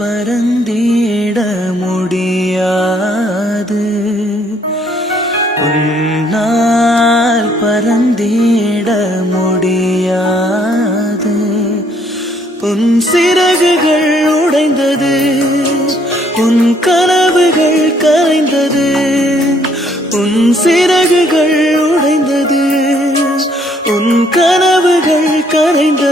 பரந்திட முடியாது. உன்னால் பரந்திட முடியாது. உன் சிறகுகள் உடைந்தது உன் கனவுகள் கரைந்தது உன் சிறகுகள் உடைந்தது உன் கனவுகள் கரைந்தது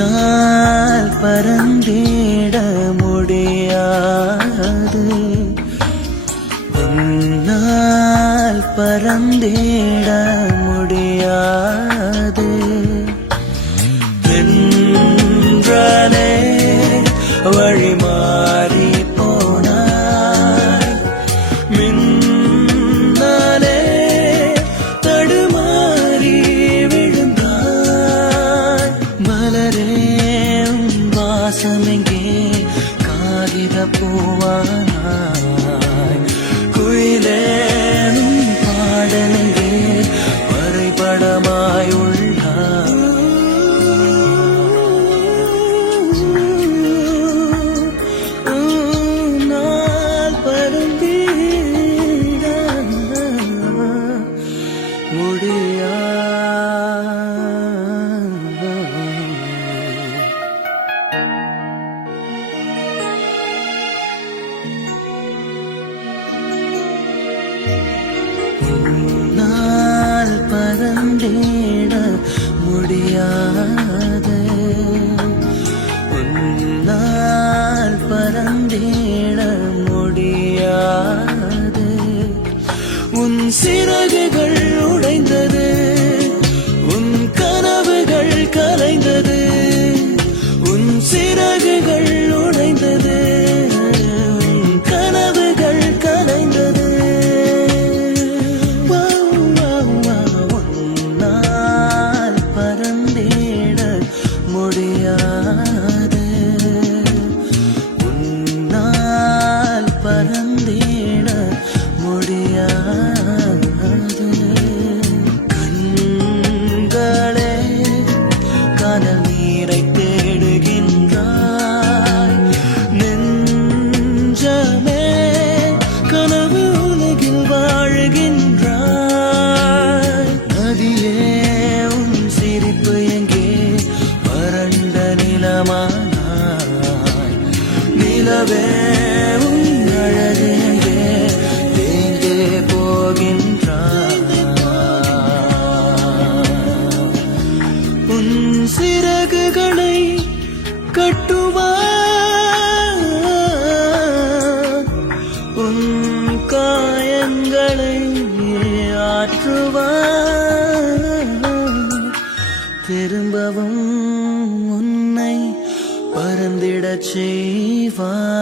உன்னால் பரந்திட முடியாது. உன்னால் பரந்திட முடியாது. வாசமெங்கே காகித பூவானாய். குயிலேனும் பாடலெங்கே? வரைபடமாய் உள்ளாய். முடியா? உன்னால் பறந்திட முடியாது. உன்னால் பறந்திட முடியாது. உன் சிறகுகள் பறந்திட முடியாது. கண்களே கனல் நீரை தேடுகின்றாய். நெஞ்சமே கனவு உலகில் வாழுகின்றாய். நதியே உன் சிரிப்பு எங்கே? வறண்ட நிலமானாய். நிலவே கட்டுவார் உன் காயங்களை ஆற்றுவார் திரும்பவும் உன்னை பறந்திடச் செய்வார்